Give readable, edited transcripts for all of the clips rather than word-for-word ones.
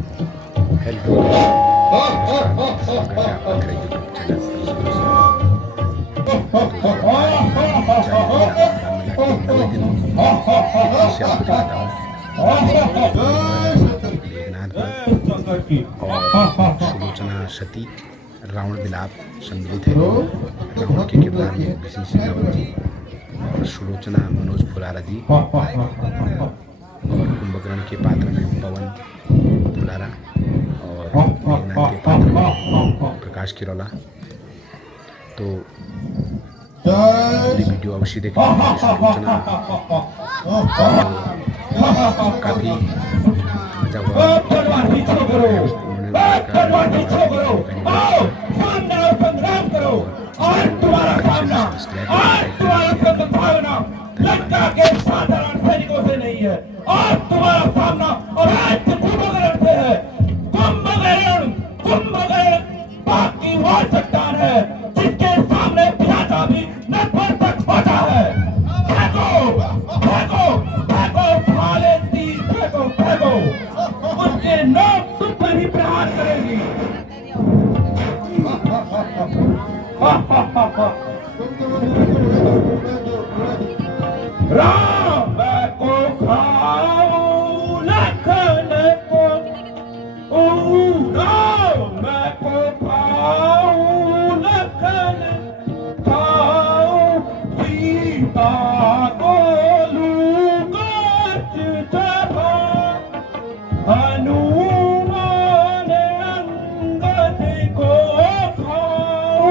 Hello नमस्कार, स्वागत है आपका मेरे यूट्यूब चैनल से आपको दिखाता हूँ मेघनाथ और सुलोचना सती रावण विलाप सम्मिलित है। रावण के किरदार में विष्णु शेखावत जी और सुलोचना मनोज फुलारा जी और कुंभकर्ण के पात्र में पवन फुलारा और मेघनाथ के पात्र में प्रकाश किरोला। तो वीडियो अवश्य देखें। सुलोचना काफ़ी मजा हुआ। लंका के साधारण सैनिकों से नहीं है और तुम्हारा सामना और आज कुंभकर्ण से है। कुंभकर्ण बाकी वो चट्टान है जिसके सामने पिता भी नब्बे तक पहुंचा है। फेंको फेंको फेंको भाले तीर फेंको फेंको, उसके नोक तुम पर ही प्रहार करेगी। राम को खाओ लखन को, राम को खाओ लखन खाओ, सीता को लूकाच जभा, हनुमान अंगद को खाओ,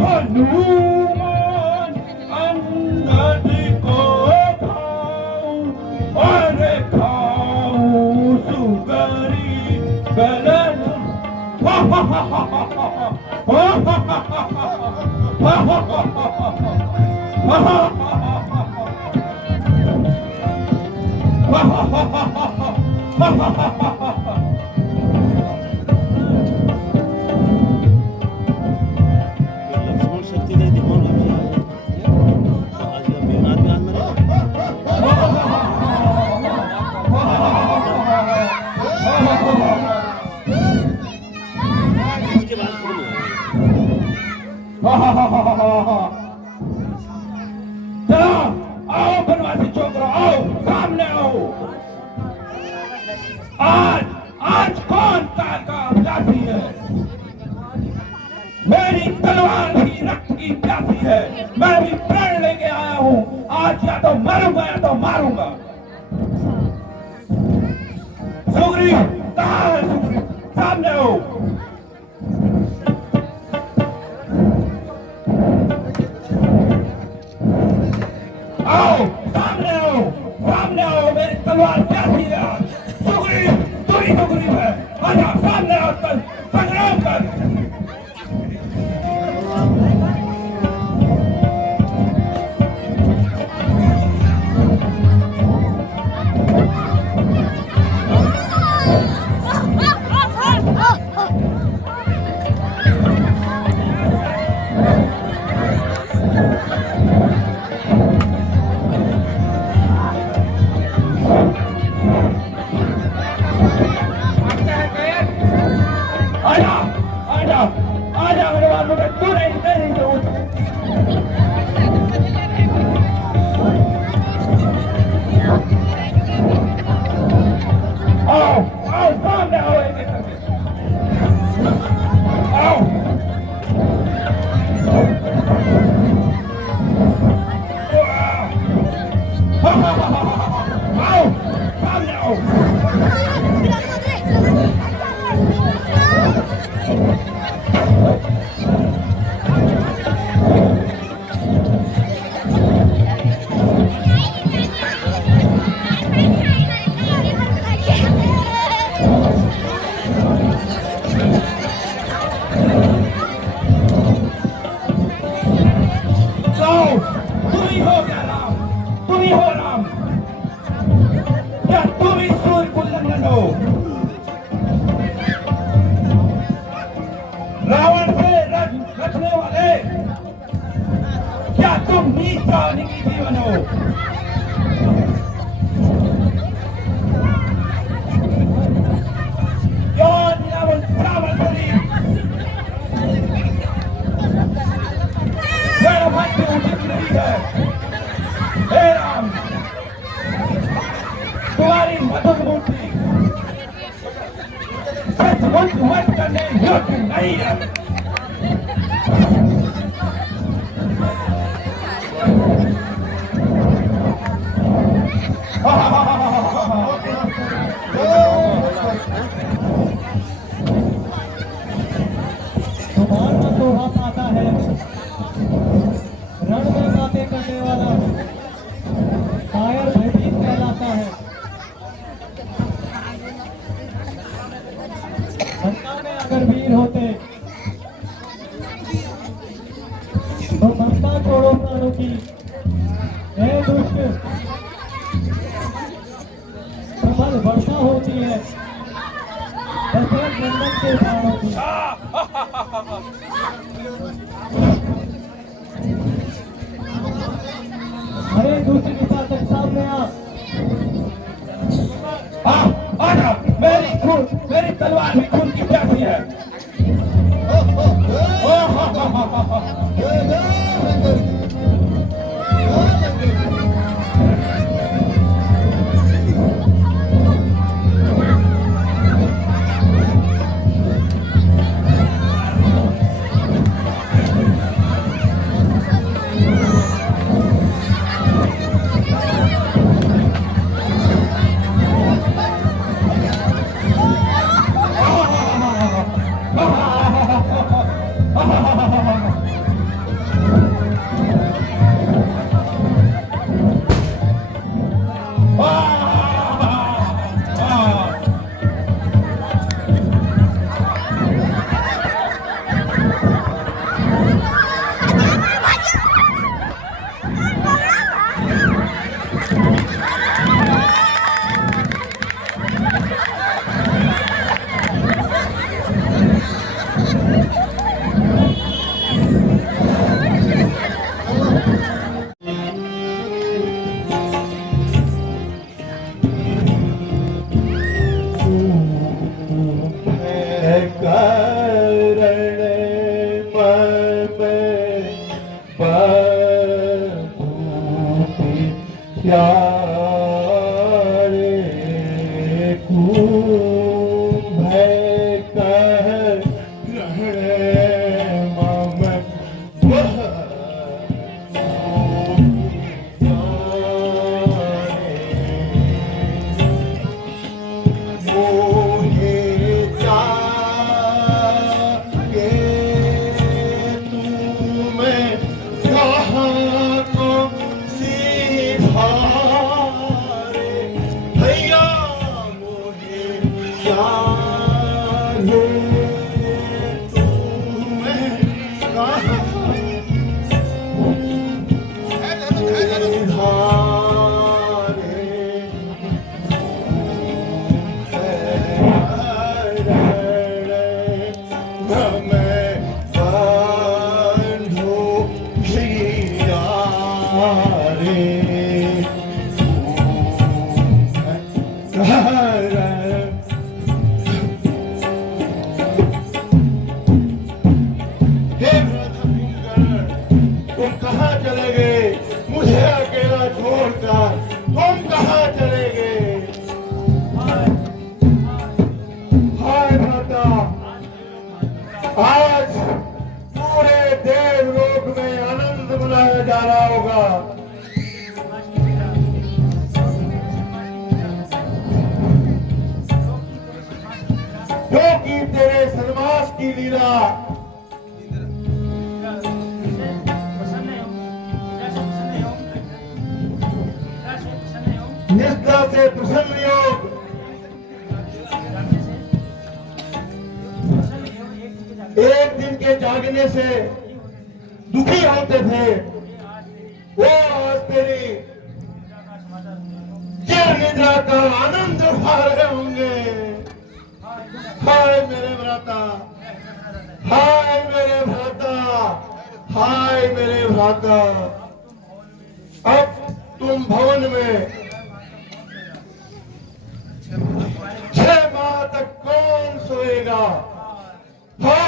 हनुमान अंगद को खाओ, और खाओ सुगरी बलन। लक्ष्मण शक्ति ने दिमाग आज का मेघनाथ में आज मैंने इसके बाद कौन है? चलो आओ बनवासी छोकरो, आओ सामने आओ। आज कौन काल का अभिलाषी है? मेरी तलवार भी रक्त की प्यासी है। मैं भी प्रण लेके आया हूँ। आज या तो मरूंगा या तो मारूंगा। सुग्रीव कहाँ है? सुग्रीव सामने आओ। आओ सामने आओ, सामने आओ। मेरी तलवार प्यासी है आज। सुग्रीव तू ही सुग्रीव है। आजा सामने आओ, कल संग्राम कर। आजा मेरे बाबू का तू नहीं तेरी जरूरत। आओ आओ सामने आओ, एक एक करके आओ। आओ सामने आओ। रावण से रखने वाले, क्या तुम नीच प्राणी की जीवन हो? वध करने योग्य नहीं है। तुम्हारा शोभा पाता है रण में बातें करने वाला शायर भयभीत कहलाता है। लंका में अगर वीर होते तो मनता छोड़ो प्राणों की, हे दुष्ट प्रबल वर्षा होती है दशरथ नंदन के प्राणों की। अरे दूसरी निशाचर सामने आजा, मेरी तलवार में खून की प्यासी है। आज पूरे देवलोक में आनंद मनाया जा रहा होगा। क्योंकि तेरे सन्मास की लीला निष्ठा से प्रसन्न योग एक दिन के जागने से दुखी होते थे, वो आज तेरी चिर निद्रा का आनंद उठा रहे होंगे। हाय मेरे भ्राता, हाय मेरे भ्राता, हाय मेरे भ्राता। अब तुम भवन में 6 माह तक कौन सोएगा? हाय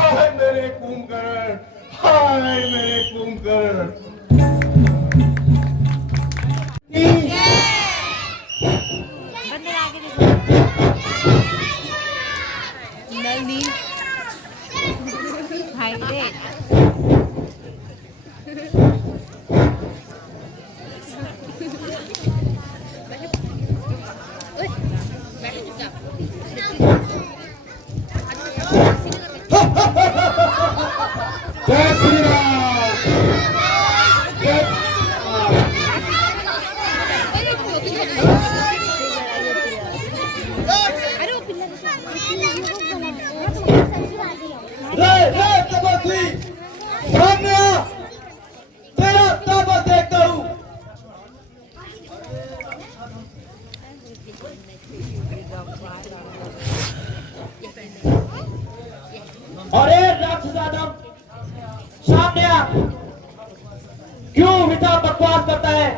हाय मेरे कुंभकर्ण, हाय मेरे कुंभकर्ण। सामने आ। क्यों विचार बकवास करता है?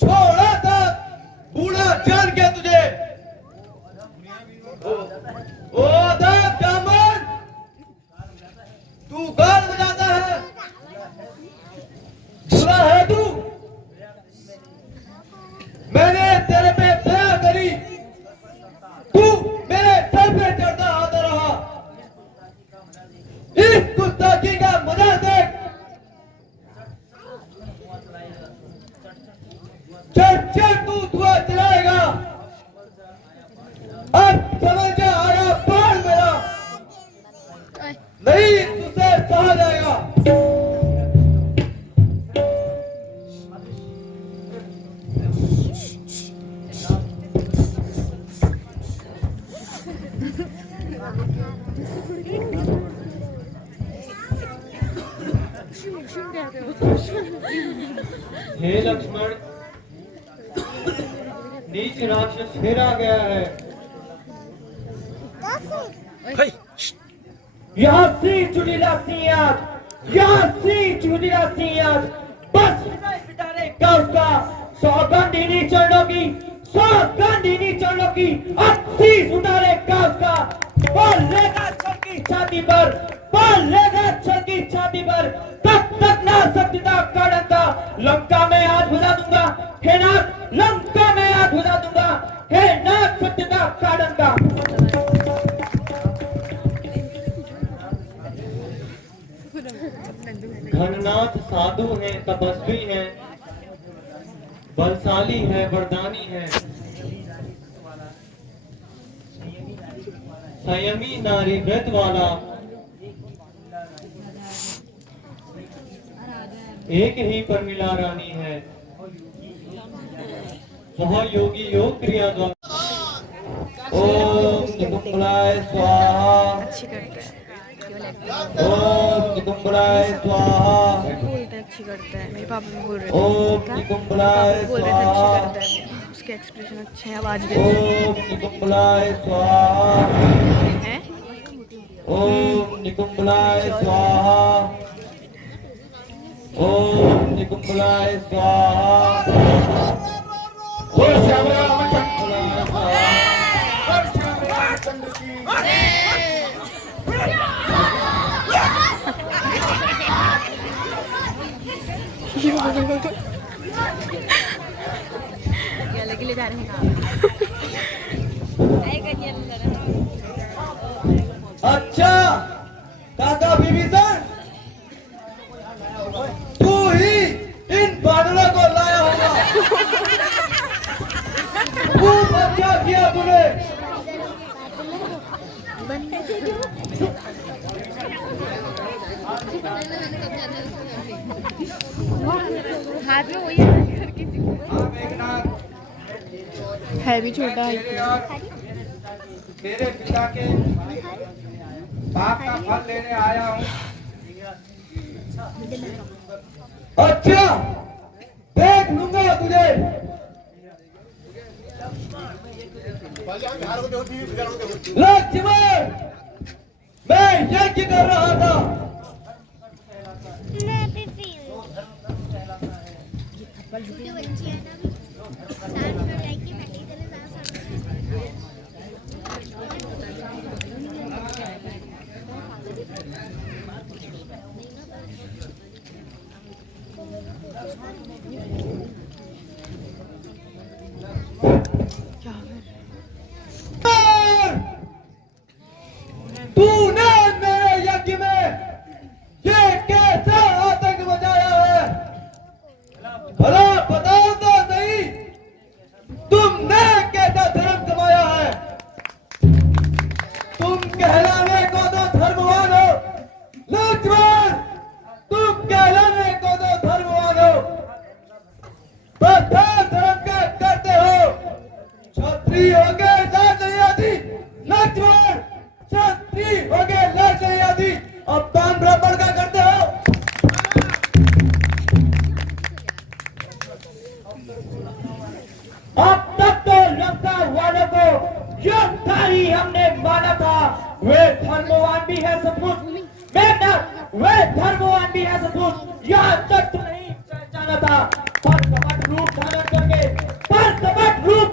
छोड़ा था बूढ़ा जान के तुझे। ओ दामन, तू गाल बजाता है, बुरा है तू। मैंने तेरे पे दया करी, तू मेरे सर पे चढ़ता आता रहा। इस गुस्ताखी का मजा देख। चल तू धुआं चलाएगा। अब समझ जा आया बाढ़ मेरा, नहीं तुझसे सहा जाएगा। हे लक्ष्मण, नीच राक्षस फिर आ गया है। यहाँ सी चुनीला सिंह, यहाँ सी चुनीला सिंह, बस बिटाने का उसका सौगंधिनी चरणों की, सौगंधिनी चरणों की 80 उतारे का उसका। बोल लेगा छल की छाती पर, बोल लेगा छल की छाती पर। तब तक ना सत्यता का डंका, लंका में आज बुझा दूंगा। हे नाथ, लंका में आज बुझा दूंगा। हे नाथ, सत्यता का डंका। घननाथ साधु हैं, तपस्वी हैं, बलशाली है, वरदानी है, संयमी नारी व्रत वाला, एक ही पर मिला रानी है, वह योगी योग क्रिया द्वारा। ओम निकुंभलाय स्वाहा, ओम निकुंभलाय स्वाहा, अच्छी करता है। मेरे पापा भी बोल रहे ओम निकुंभलाय स्वाहा, उसके एक्सप्रेशन अच्छे हैं, आवाज भी ओम निकुंभलाय स्वाहा, है। ओम निकुंभलाय स्वाहा, ओम निकुंभलाय स्वाहा। ले जा रहे हैं। अच्छा काका विभीषण, तू ही इन बानरों को लाया होगा। खूब अच्छा किया तूने। हाथ में वही है भी छोटा है। तेरे पिता के पाप का फल लेने आया हूँ। अच्छा देख लूंगा तुझे। लक्ष्मण, मैं यज्ञ कर रहा था। तूने मेरे यज्ञ में ये कैसा आतंक मचाया है? भला बताओ तो सही, तुमने कैसा धर्म कमाया है? तुम कहलाने को तो धर्मवान हो लक्ष्मण, तुम कहलाने को तो धर्मवान हो, प्रथा धर्म का करते हो। क्षत्रिय हो गए लाज नहीं आती लक्ष्मण, क्षत्रिय हो गए लाज नहीं आती। अब दान ब्राह्मण का करते हो। अब तक तो लंका वालों को योगधारी हमने माना था, वे धर्मवान भी है सचमुच। मेघनाथ, वे धर्मवान भी है सचमुच। यहाँ तक तो नहीं पहचाना था, पर कपट रूप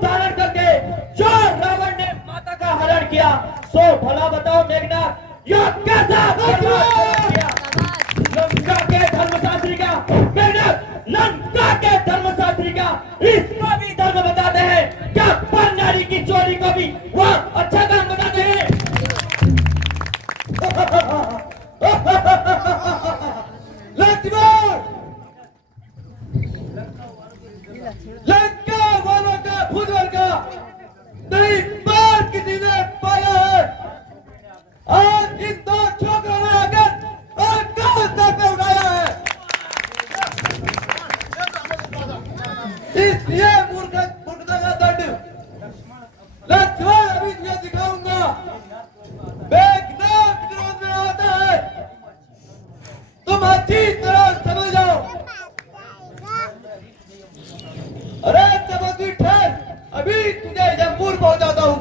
धारण करके, जो रावण ने माता का हरण किया, सो भला बताओ मेघनाथ, यह कैसा किया? लंका के धर्मशास्त्री का मेघनाथ, लंका के धर्मशास्त्री का इसको भी धर्म बताते हैं क्या? पर नारी की चोरी को भी वह अच्छा काम बताते हैं। लक्ष्मण, लंका वालों का भूजल का नहीं बार किसी ने पाया है। आज इन दो छोकरों ने आकर आकाश तक में उठाया है। इसलिए मूर्खता का दंड लक्ष्मण अभी तुझे दिखाऊंगा। मेघनाथ विरोध में आता है, तुम अच्छी तरह समझ जाओ। अरे तमस्वी ठहर, अभी तुझे जयपुर पहुंचाता हूँ।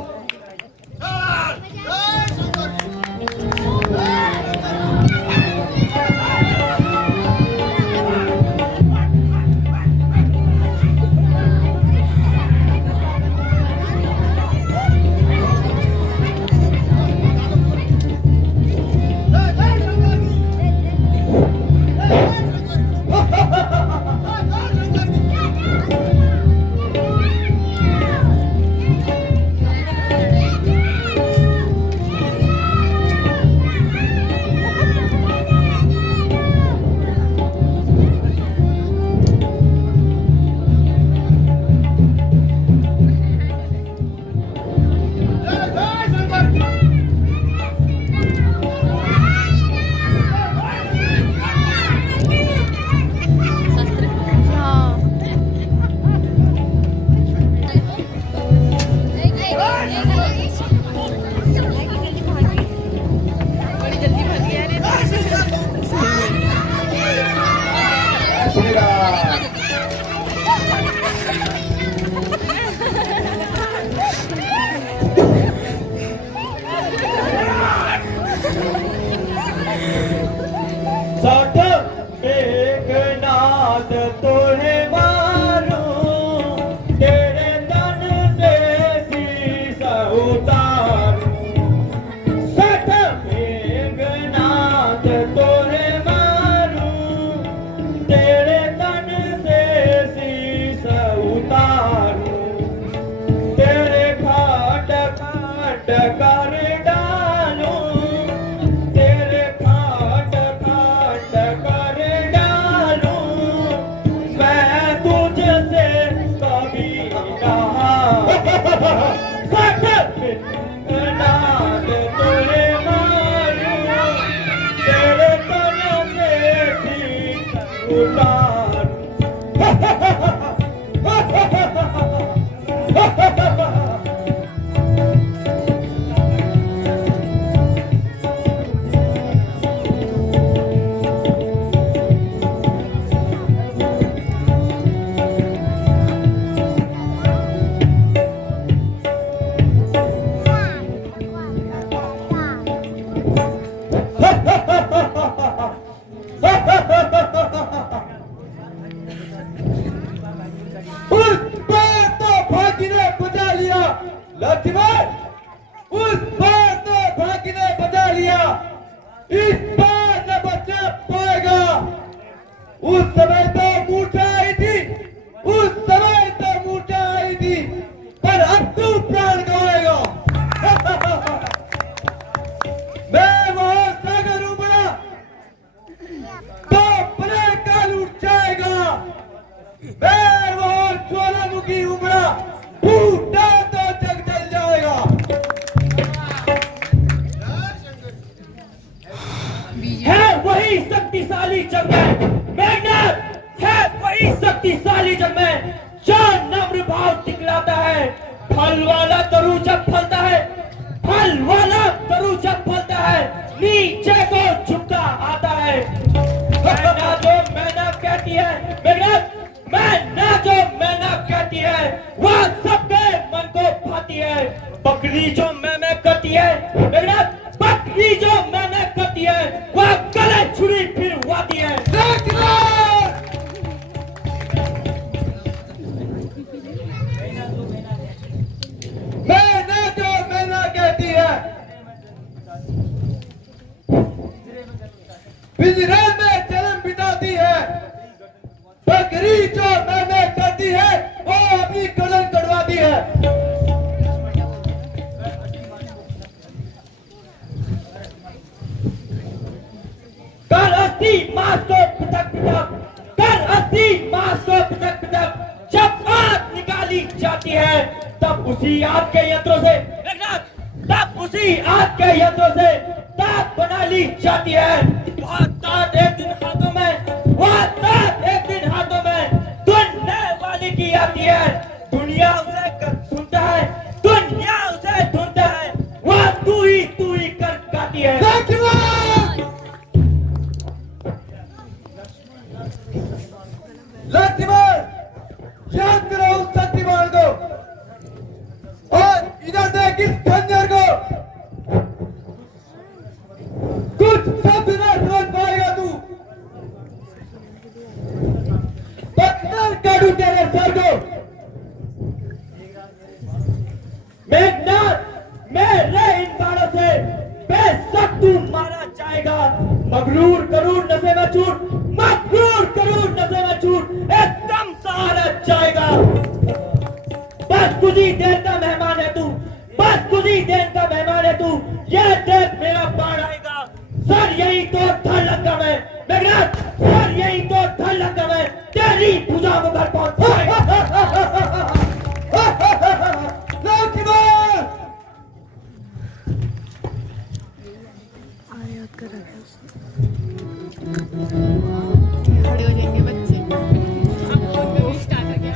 मेघनाथ तोहे मारूं, तेरे तन से शीश उतारूं। सठ मेघनाथ तोहे मारूं, तेरे तन से शीश उतारूं। तेरे खाट खाट कर डालूं, तेरे खाट खाट कर डालूं। मैं तुझसे कभी कहा सठ मेघनाथ तोहे मारूं, तेरे तन से शीश उतारूं। इस बार न बचा पाएगा। उस समय तो मूर्छा आई थी, उस समय तो मूर्छा आई थी, पर अब तू प्राण गवाएगा। मैं वहां सागर उमड़ा तो अपने काल उठ जाएगा। मैं वहां ज्वालामुखी उमड़ा फूटा तो जग जल जाएगा। है वही शक्तिशाली जग में मेघनाथ, है वही शक्तिशाली जग में जो नम्र भाव दिखलाता है। फल वाला तरु जब फलता है, फल वाला तरु जब फलता है, नीचे को झुकता आता है। मैना जो मैना कहती है मेघनाथ, मैना जो मैना कहती है वह सबके मन को भाती है। बकरी जो मैना करती है मेघनाथ, बकरी जो मैना करती है वह गले छुरी फिर वाती है। मैना जो मैना कहती है पिंजरे में जन्म बिताती है। बकरी जो मैना करती है वो अपनी गर्दन कटवाती है। कर अस्थि मांस को पृथक पृथक, कर अस्थि मांस को पृथक पृथक जब आग निकाली जाती है, तब उसी आग के यंत्रों से तब उसी आग के यंत्रों से दांत बना ली जाती है। वह दांत एक दिन हाथों में, वह दांत एक दिन हाथों में ढूंढने वाले की आती है। दुनिया उसे ढूंढता है, दुनिया उसे ढूंढता है, वह तू ही कर गाती है। लक्ष्मण, याद करो उस शक्तिमान को और इधर देख इस खंजर को। कुछ शब्द न समझ पाएगा तू, पत्थर काटू तेरे सर को। मेघनाथ, मेरे इन बाणों से बेशक तू मारा जाएगा। मगरूर करूर नशे में चूर, मगरूर करूर नशे में चूर एकदम सहारा जाएगा। बस कुछ ही देर का मेहमान है तू, बस कुछ ही देर का मेहमान है तू। यह देख मेरा बाण आएगा, सर यही तो धर लगा मैं मेघनाथ, सर यही तो धर लगा मैं तेरी भुजा में घर पहुंच जाएगा। खड़े हो जाएंगे बच्चे। अब मूवी स्टार्ट हो गया।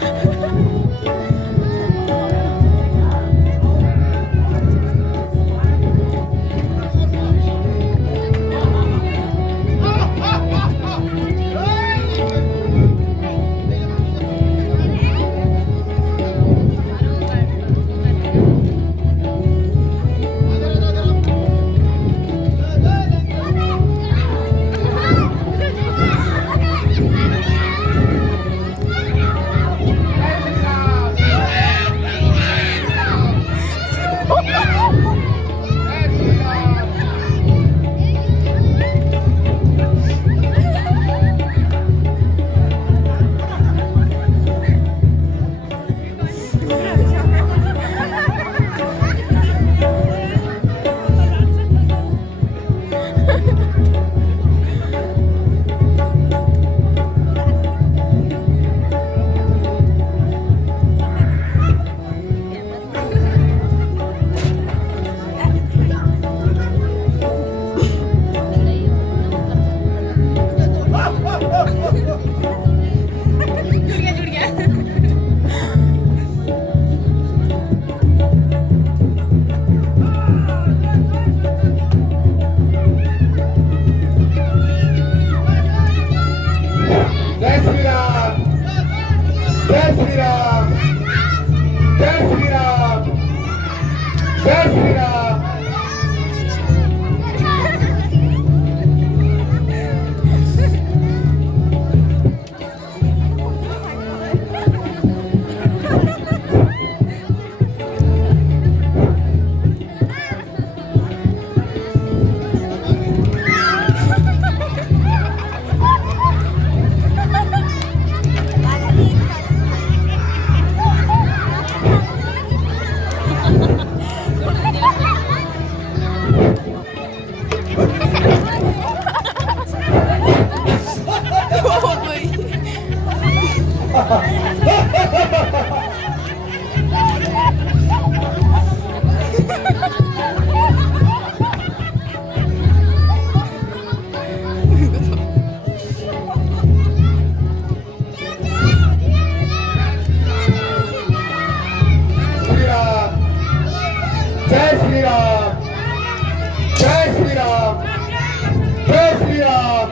राम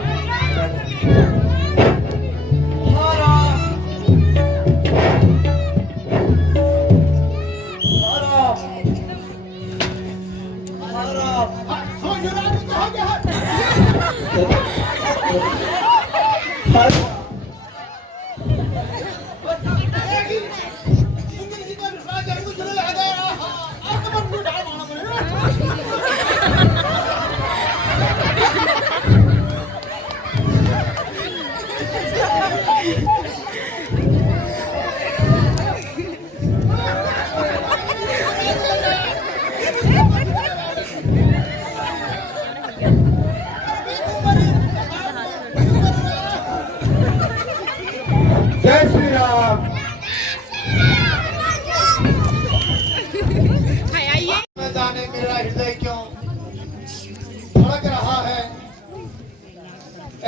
हाँ राम हाँ राम हाँ राम जय श्री राम न जाने मेरा हृदय क्यों धड़क रहा है।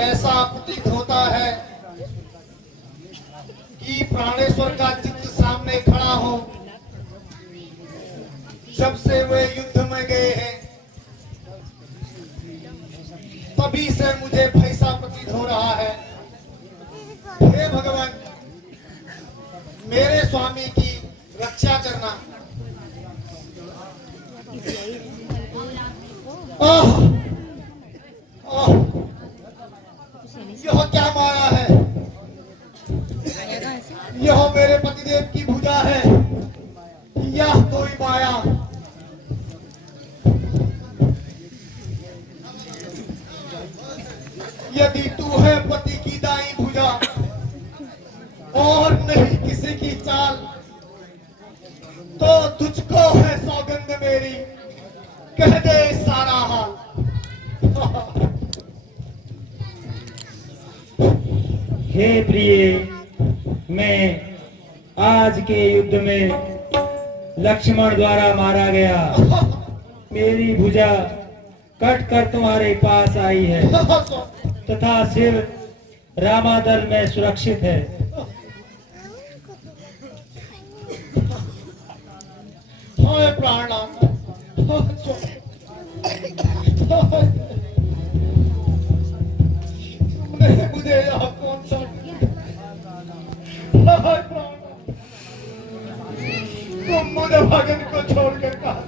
ऐसा प्रतीत होता है कि प्राणेश्वर का चित्र सामने खड़ा हो। जब से वे युद्ध में गए हैं तभी से मुझे भैसा प्रतीत हो रहा है। हे भगवान, मेरे स्वामी की रक्षा करना। आह, आह, यह क्या माया है? यह मेरे पतिदेव की भुजा है, यह कोई माया। यदि तू है पति की दाई भुजा और नहीं किसी की चाल, तो तुझको है सौगंध मेरी, कह दे सारा हाल। हे प्रिय, मैं आज के युद्ध में लक्ष्मण द्वारा मारा गया। मेरी भुजा कट कर तुम्हारे पास आई है तथा सिर रामादल में सुरक्षित है। हाय प्राणनाथ, तुमने मुझे यह कौन सा हाय प्राणनाथ, तुम मुझे भगन को छोड़कर कहा।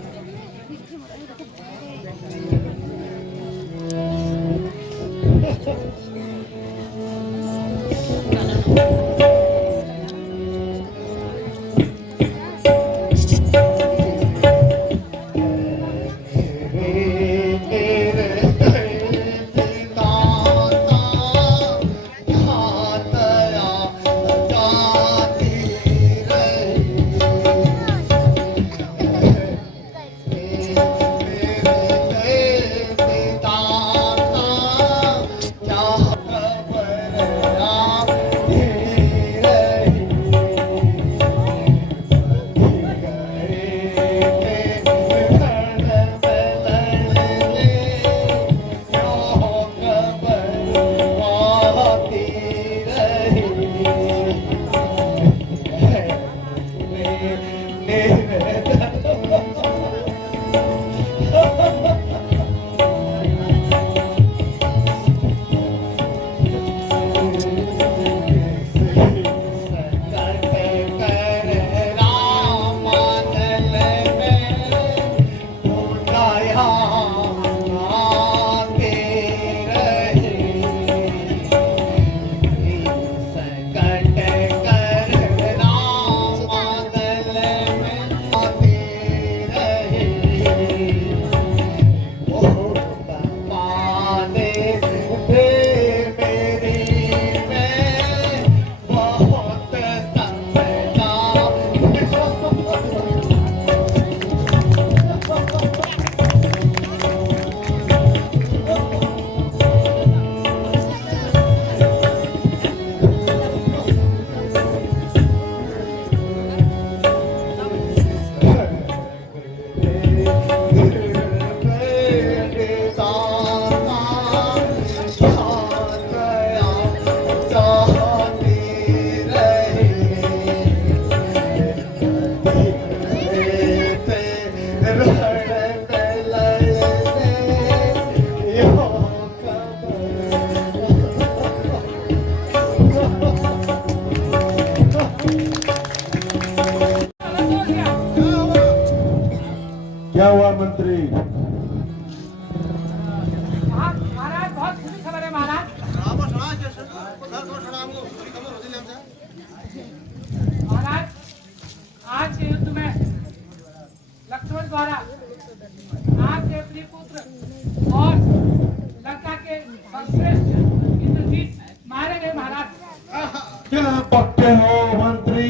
क्या पकते हो मंत्री?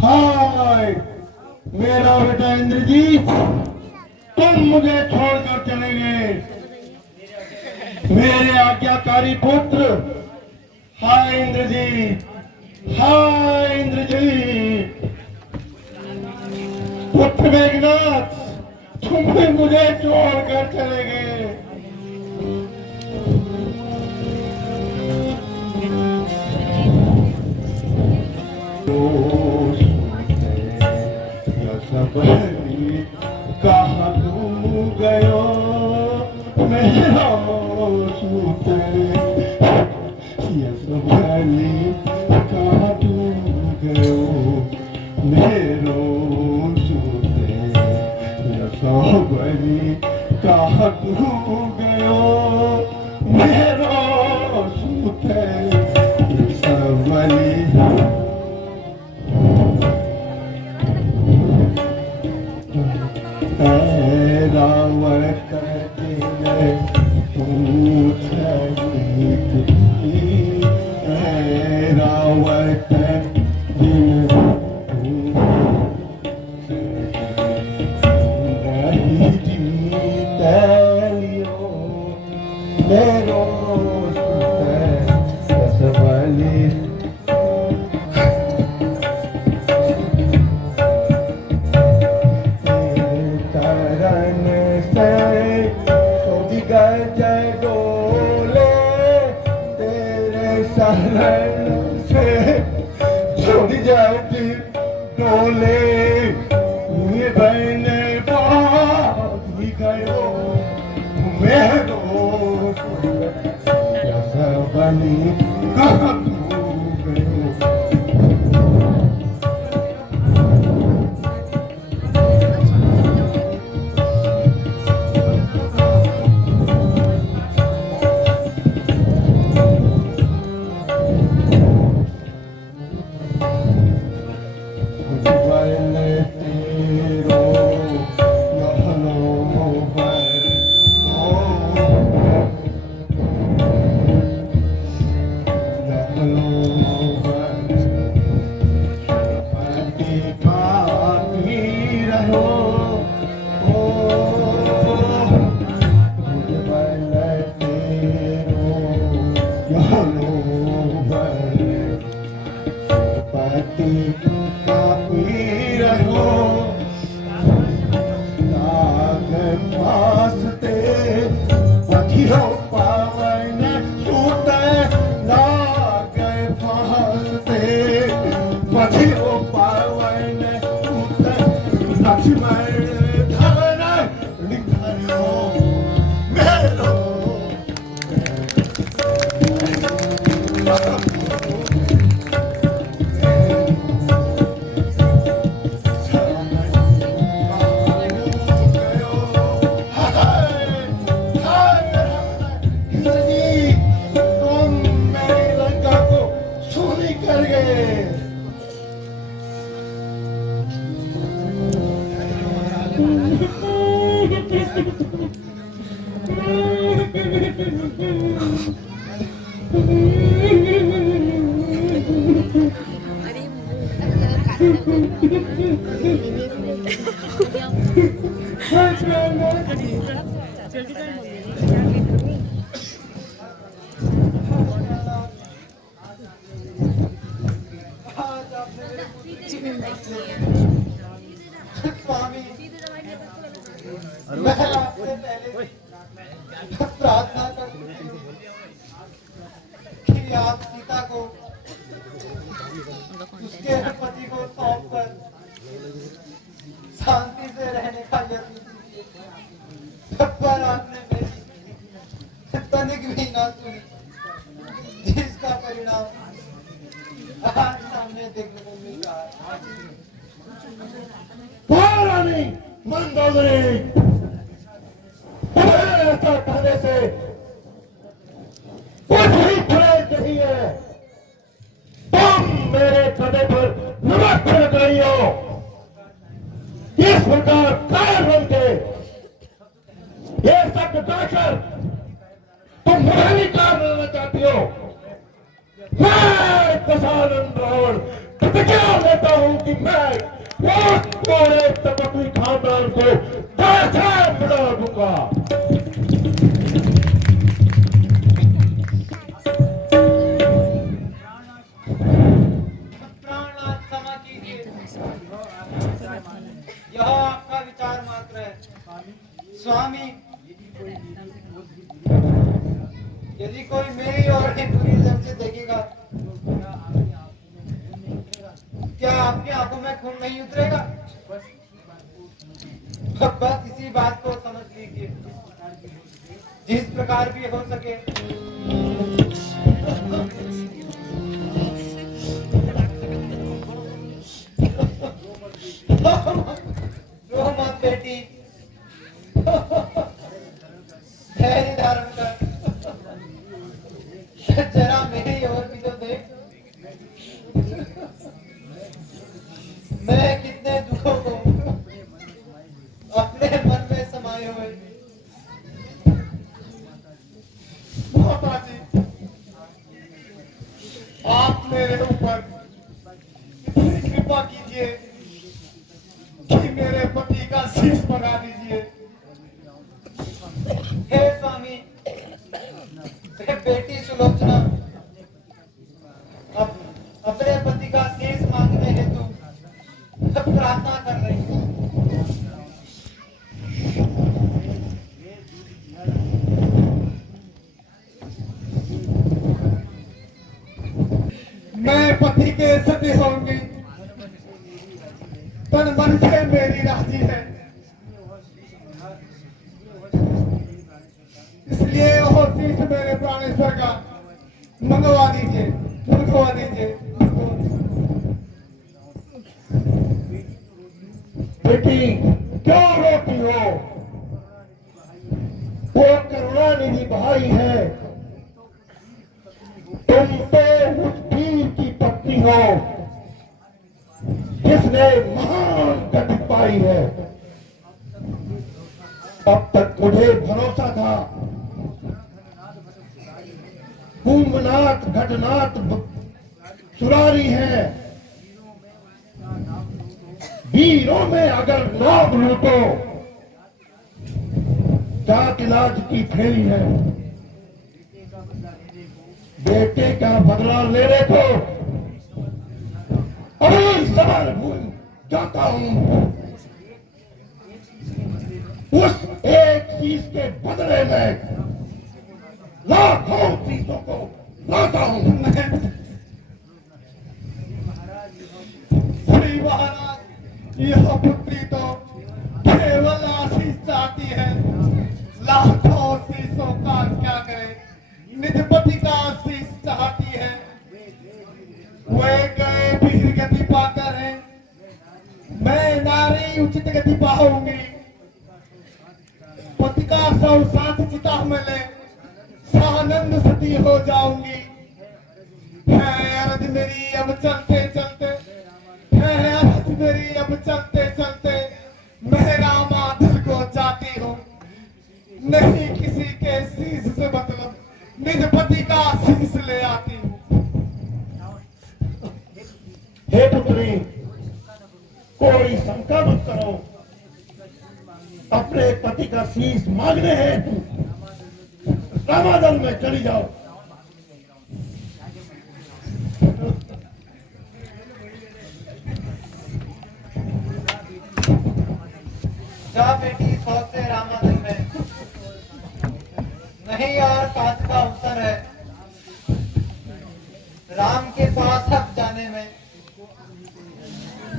हाय मेरा बेटा इंद्रजीत, तुम मुझे छोड़कर चले गए, मेरे आज्ञाकारी पुत्र। हाय इंद्रजीत, हाय इंद्रजीत। पुत्र मेघनाथ, तुम भी मुझे छोड़कर चले गए। कहाँ तुम गयो मेरा सूते, ये सबली कहाँ तुम गयो मेरो सूते, ये सबली कहाँ तुम गयो मेरो सूते, ये सबली रावण कहते रावण मेरो सबली से छोड़ी जाती डोले, ये बहने भी गयो मेरो बनी कहाँ गयो। स्वामी मैं आपसे पहले प्रार्थना करती हूँ कि आप सीता को उसके पति को सौंप कर शांति से रहने का यत्न कीजिए। पर आपने मेरी तनिक भी ना सुनी, जिसका परिणाम आज सामने देखने को मिल रहा है। महारानी मंदोदरी, ऐसा कहने से कुछ ही फर्क नहीं है। तुम मेरे गधे पर नमक छिड़क रही हो। इस प्रकार कायर बन के ये सब डाकर तुम मुझे भी कार बनाना चाहती हो। मैं दशानंद रावण प्रतिज्ञा लेता हूं कि मैं उस पूरे तपस्वी खानदान को जय बना दूंगा। प्राणनाथ क्षमा कीजिए, यह आपका विचार मात्र है। स्वामी, यदि कोई मेरी और बुरी नजर से देखेगा, क्या आपकी आंखों में खून नहीं उतरेगा? बस इसी बात को समझ लीजिए, जिस प्रकार भी हो सके। रो मत बेटी, धैर्य धारण कर। जरा मेरी ओर भी तो देख, मैं कितने दुखों को अपने मन में समाये हुए। माता जी, आप मेरे ऊपर इतनी कृपा कीजिए कि मेरे पति का शीश मंगा दीजिए। हे स्वामी, बेटी सुलोचना अपने पति का शीश मांगने हेतु प्रार्थना कर रही है। मैं पति के सती होंगी, तन मन से मेरी राजी है, इसलिए वो शीश मेरे प्राणेश्वर का मंगवा दीजिए, मंगवा दीजिए। बेटी क्यों रोती हो? वो करुणानिधि भाई है, तुम तो उस वीर की पत्नी हो जिसने महान गति पाई है। अब तक मुझे भरोसा था कुंभनाथ घटनाथ सुरारी है, वीरों में अगर नाम लूटो जात इलाज की फेरी है। बेटे का बदला लेने को अभी सवाल भूल जाता हूं। उस एक चीज के बदले में लाखों चीजों को लाता हूं। श्री महाराज, यह पुत्री तो केवल आशीष चाहती है, लाखों शीशों का क्या करे, निधिपति का आशीष चाहती है। वे गए वीर गति पाकर है, मैं नारी उचित गति पाऊंगी। पति का सौ साथ चिता मिले, सानंद सती हो जाऊंगी। है अरज मेरी अब चलते चलते, है अरज मेरी अब चलते चलते, मैं रामाधर को जाती हूँ। नहीं किसी के शीश से मतलब, निज पति का शीश ले आती हूँ। हे पुत्री, कोई शंका मत करो, अपने पति का शीश मांगने हेतु रामादल में चली जाओ। जा बेटी, सौ से रामादल में नहीं और काज का अवसर है। राम के पास अब जाने में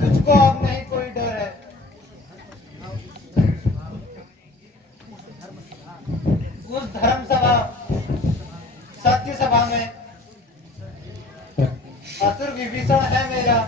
तुझको अब नहीं कोई डर है। उस धर्म सभा सत्य सभा में असुर विभीषण है मेरा।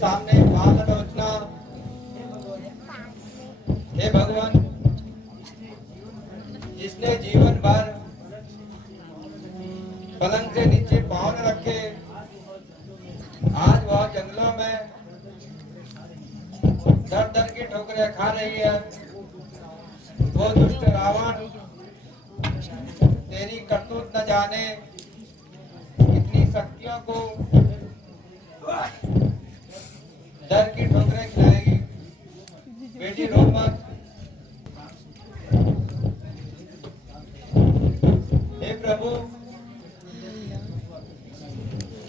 सामने बाल लोचना। हे भगवान, जिसने जीवन भर पलंग से नीचे पांव न रखे, आज वह जंगलों में दर दर की ठोकरें खा रही है। वो दुष्ट रावण तेरी करतूत न जाने कितनी शक्तियों को डर की ठोकरें खिलाएगी। बेटी रो मत। हे प्रभु,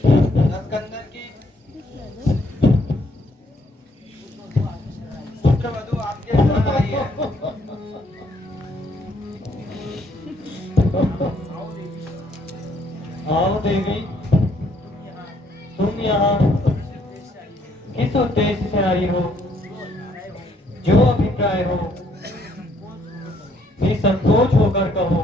नस्कंदन की पुत्रवधू आपके शरण आई है। आओ देवी, तुम यहाँ किस उद्देश्य से आई हो? जो अभिप्राय हो निसंकोच होकर कहो।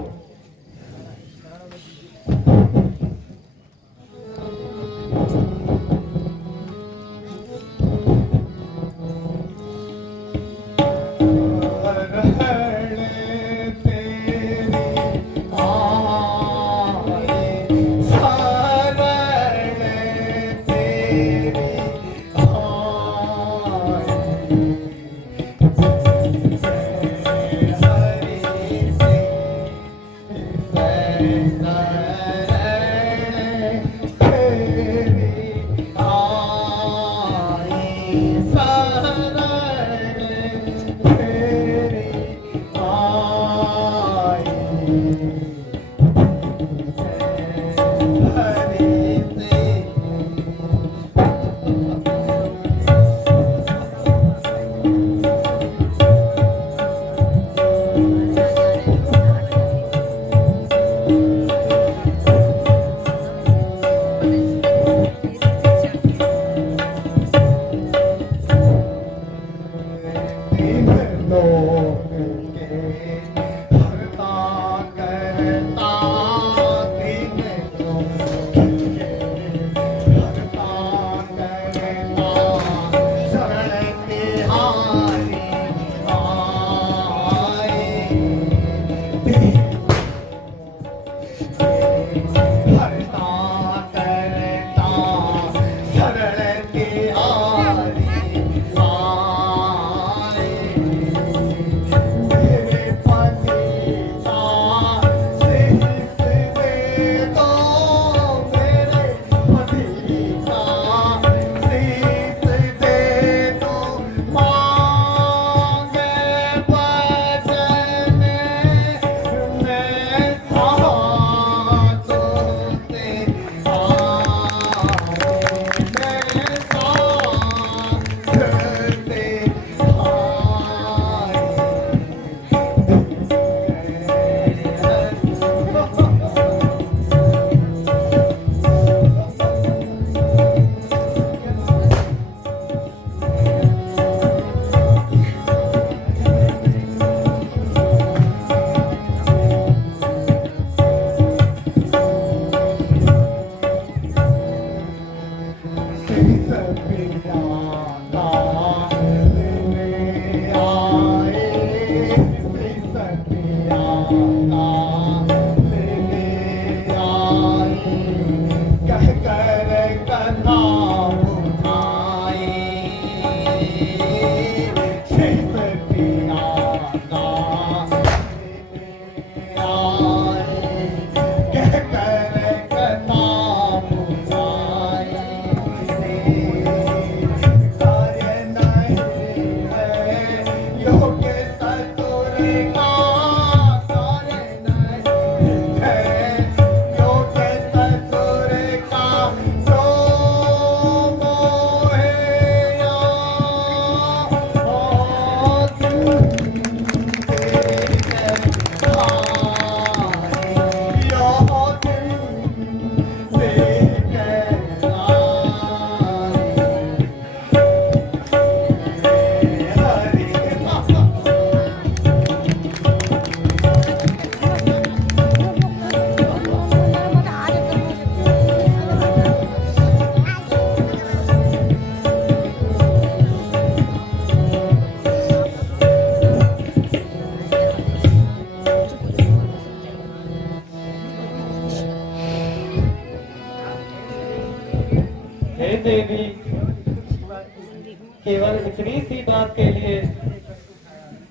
केवल इतनी सी बात के लिए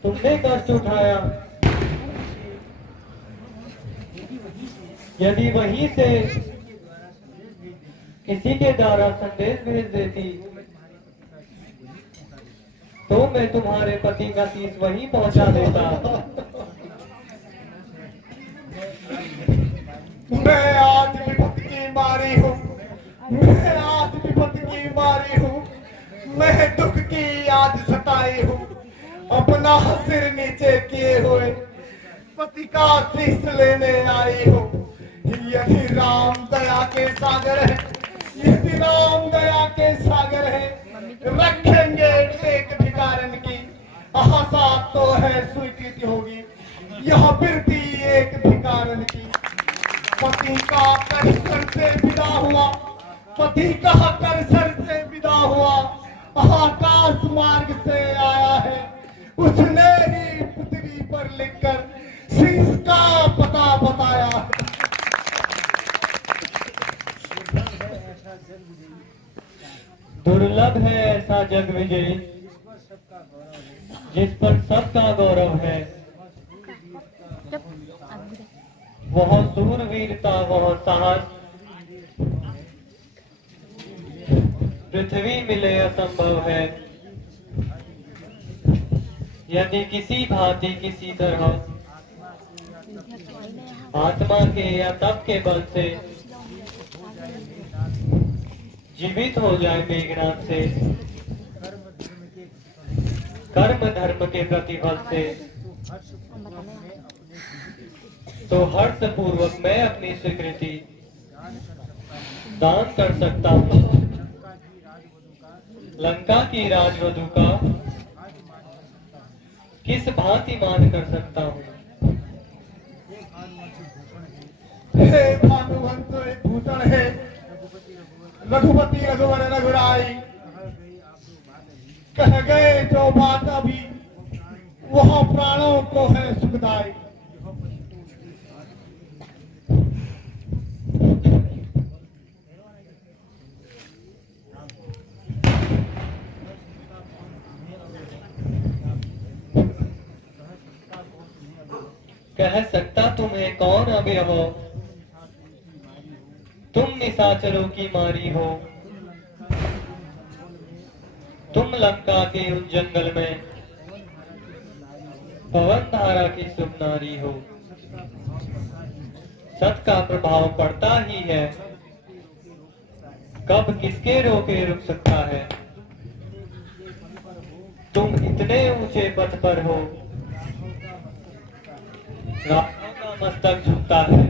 तुमने कष्ट उठाया। यदि वहीं से किसी के द्वारा संदेश भेज देती तो मैं तुम्हारे पति का शीश वहीं पहुंचा देता। मैं आज विपत्ति की मारी हूँ, मैं आज विपत्ति की मारी हूँ, मैं दुख की याद सताई हूँ। अपना सिर नीचे किए हुए पति का शीश लेने आई हूँ। यदि राम दया के सागर है, यदि राम दया के सागर है, रखेंगे एक भिखारन की आशा तो है स्वीकृति होगी। यह बिरती एक भिखारन की। पति का कर सर से विदा हुआ, पति का कर सर से विदा हुआ, आकाश मार्ग से आया है। उसने ही पृथ्वी पर लिखकर शीश का पता बताया है। दुर्लभ है ऐसा जग विजय जिस पर सबका गौरव है। वह सूरवीरता, वह साहस पृथ्वी मिले असंभव है। यदि किसी भांति किसी तरह आत्मा के या तप के बल से जीवित हो जाए मेघनाद से, कर्म धर्म के प्रतिफल से, तो हर्ष पूर्वक मैं अपनी स्वीकृति दान कर सकता हूँ। लंका की राजवधु का किस भांति मान कर सकता हूँ। हे भानुवंत भूषण है, रघुपति रघुवर रघुराई। कह गए जो बात अभी वह प्राणों को है सुखदाई। कह सकता तुम्हें कौन अवयव, तुम निशाचरों की मारी हो। तुम लंका के उन जंगल में पवन धारा की शुभ नारी हो। सत का प्रभाव पड़ता ही है, कब किसके रोके रुक सकता है। तुम इतने ऊंचे पद पर हो, राजाओं का मस्तक झुकता है।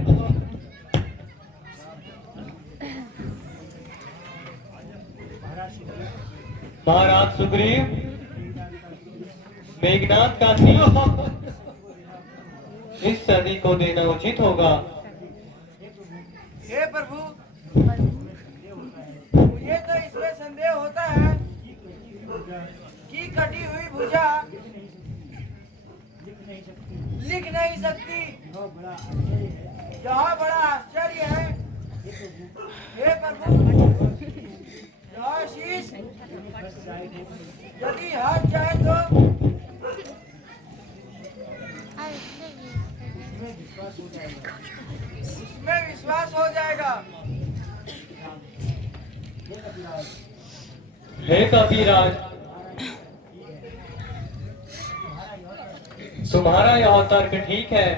महाराज सुग्रीव, मेघनाद का शीश इस सदी को देना उचित होगा। हे प्रभु, मुझे तो इसमें संदेह होता है कि कटी हुई भुजा लिख नहीं सकती। यह बड़ा आश्चर्य है। हे प्रभु, यह शीश यदि हट जाए तो इसमें विश्वास हो जाएगा। हे कविराज, तुम्हारा यह तर्क ठीक है।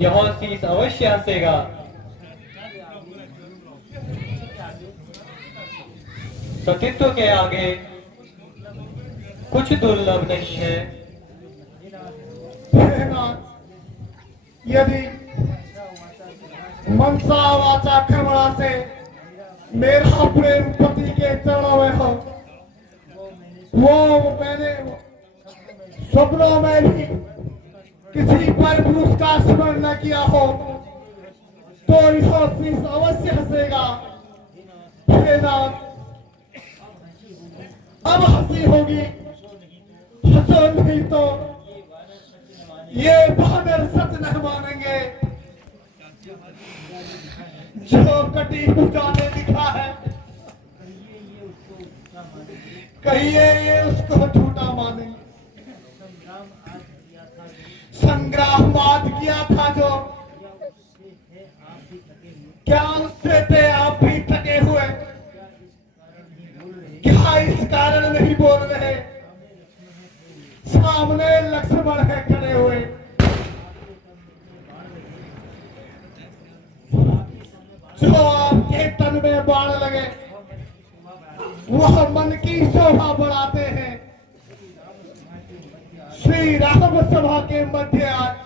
यह शीश अवश्य हंसेगा। सतीत्व के आगे कुछ दुर्लभ नहीं है। यदि मनसा वाचा कर्मणा से मेरा प्रेम पति के चरणों में हो, वो मैंने स्वप्नों में भी किसी पर पुरुष का स्मरण न किया हो तो यह शीश अवश्य हंसेगा। हे नाथ, अब हंसी होगी, हंसो नहीं तो ये बहादुर सच न मानेंगे। जो कटी भुजा ने लिखा है कहिए ये उसको झूठा मानेंगे। संग्राम आज किया था जो, क्या उससे थे आप भी थके हुए? क्या इस कारण नहीं बोल रहे? सामने लक्ष्मण है खड़े हुए। जो आपके तन में बाण लगे वह मन की शोभा बढ़ाते हैं। श्री राम सभा के मध्य आज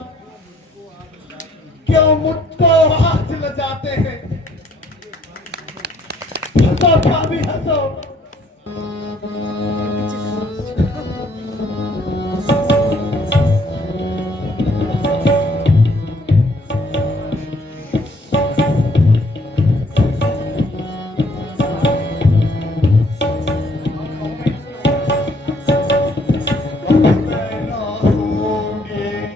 क्यों मुझको हाथ ल जाते हैं? हंसो भाभी हंसो।